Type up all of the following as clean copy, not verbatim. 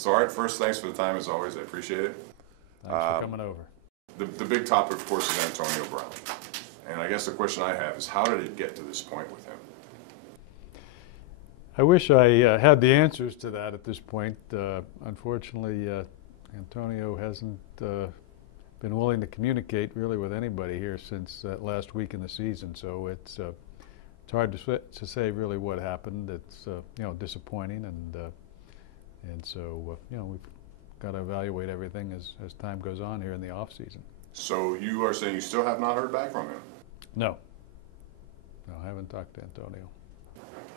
So, all right, first, thanks for the time as always. I appreciate it. Thanks for coming over. The big topic, of course, is Antonio Brown. And I guess the question I have is, how did it get to this point with him? I wish I had the answers to that at this point. Unfortunately, Antonio hasn't been willing to communicate really with anybody here since that last week in the season. So it's hard to say really what happened. It's disappointing, and so we've got to evaluate everything as time goes on here in the off season. So you are saying you still have not heard back from him? No, I haven't talked to Antonio.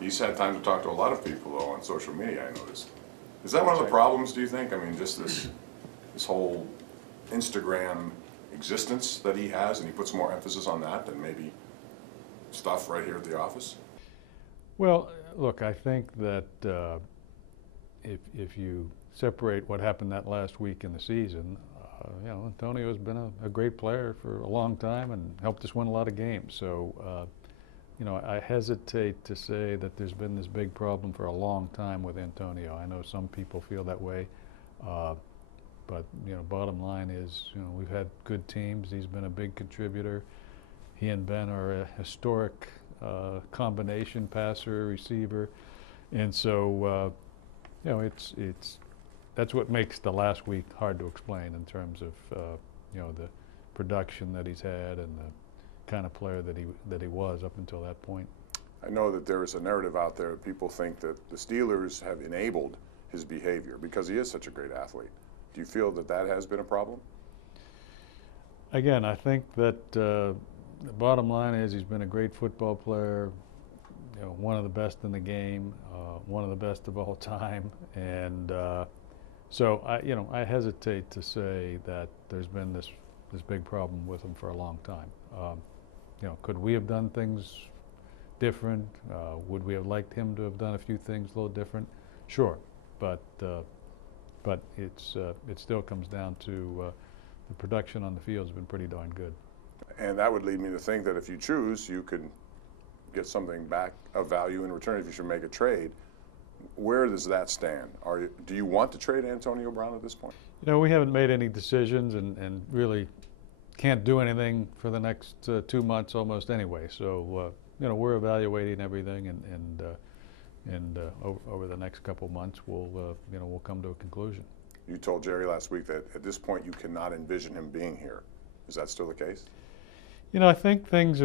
He's had time to talk to a lot of people, though, on social media, I noticed. Is that one of the problems, do you think? I mean, just this whole Instagram existence that he has, and he puts more emphasis on that than maybe stuff right here at the office? Well, look, I think that if you separate what happened that last week in the season, Antonio's been a great player for a long time and helped us win a lot of games. So, I hesitate to say that there's been this big problem for a long time with Antonio. I know some people feel that way, but bottom line is, we've had good teams. He's been a big contributor. He and Ben are a historic combination, passer, receiver, and so that's what makes the last week hard to explain in terms of the production that he's had and the kind of player that he was up until that point. I know that there is a narrative out there. People think that the Steelers have enabled his behavior because he is such a great athlete. Do you feel that that has been a problem? Again, I think that the bottom line is he's been a great football player, one of the best in the game, one of the best of all time, and so I hesitate to say that there's been this big problem with him for a long time. Could we have done things different? Would we have liked him to have done a few things a little different? Sure, but it still comes down to the production on the field has been pretty darn good. And that would lead me to think that if you choose, you could get something back of value in return if you should make a trade. Where does that stand? Do you want to trade Antonio Brown at this point? We haven't made any decisions and really can't do anything for the next 2 months almost anyway. So we're evaluating everything, and over the next couple months we'll come to a conclusion. You told Jerry last week that at this point you cannot envision him being here. Is that still the case? I think things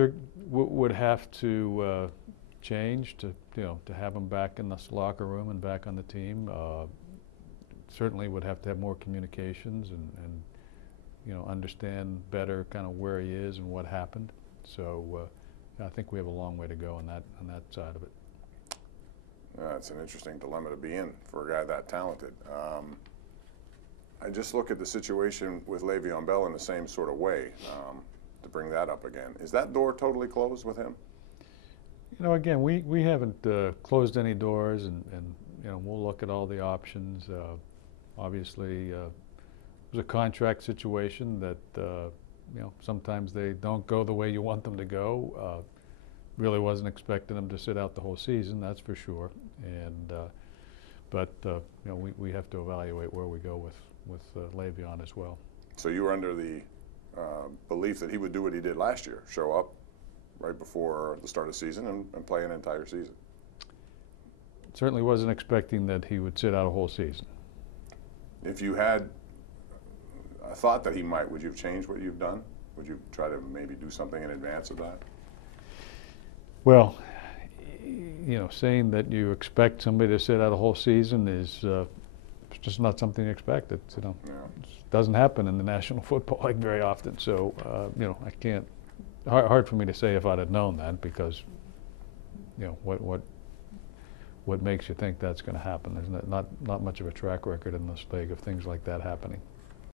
would have to change to have him back in this locker room and back on the team. Certainly would have to have more communications and understand better kind of where he is and what happened. So I think we have a long way to go on that side of it. It's an interesting dilemma to be in for a guy that talented. I just look at the situation with Le'Veon Bell in the same sort of way, to bring that up again. Is that door totally closed with him? Again, we haven't closed any doors, and we'll look at all the options. Obviously, it was a contract situation that sometimes they don't go the way you want them to go. Really wasn't expecting them to sit out the whole season, that's for sure. And but we have to evaluate where we go with Le'Veon as well. So you were under the belief that he would do what he did last year, show up right before the start of the season and play an entire season. Certainly wasn't expecting that he would sit out a whole season. If you had a thought that he might, would you have changed what you've done? Would you try to maybe do something in advance of that? Well, saying that you expect somebody to sit out a whole season is just not something you expect. It doesn't happen in the National Football League very often. So I can't. Hard for me to say if I'd have known that, because what makes you think that's going to happen? There's not much of a track record in this league of things like that happening.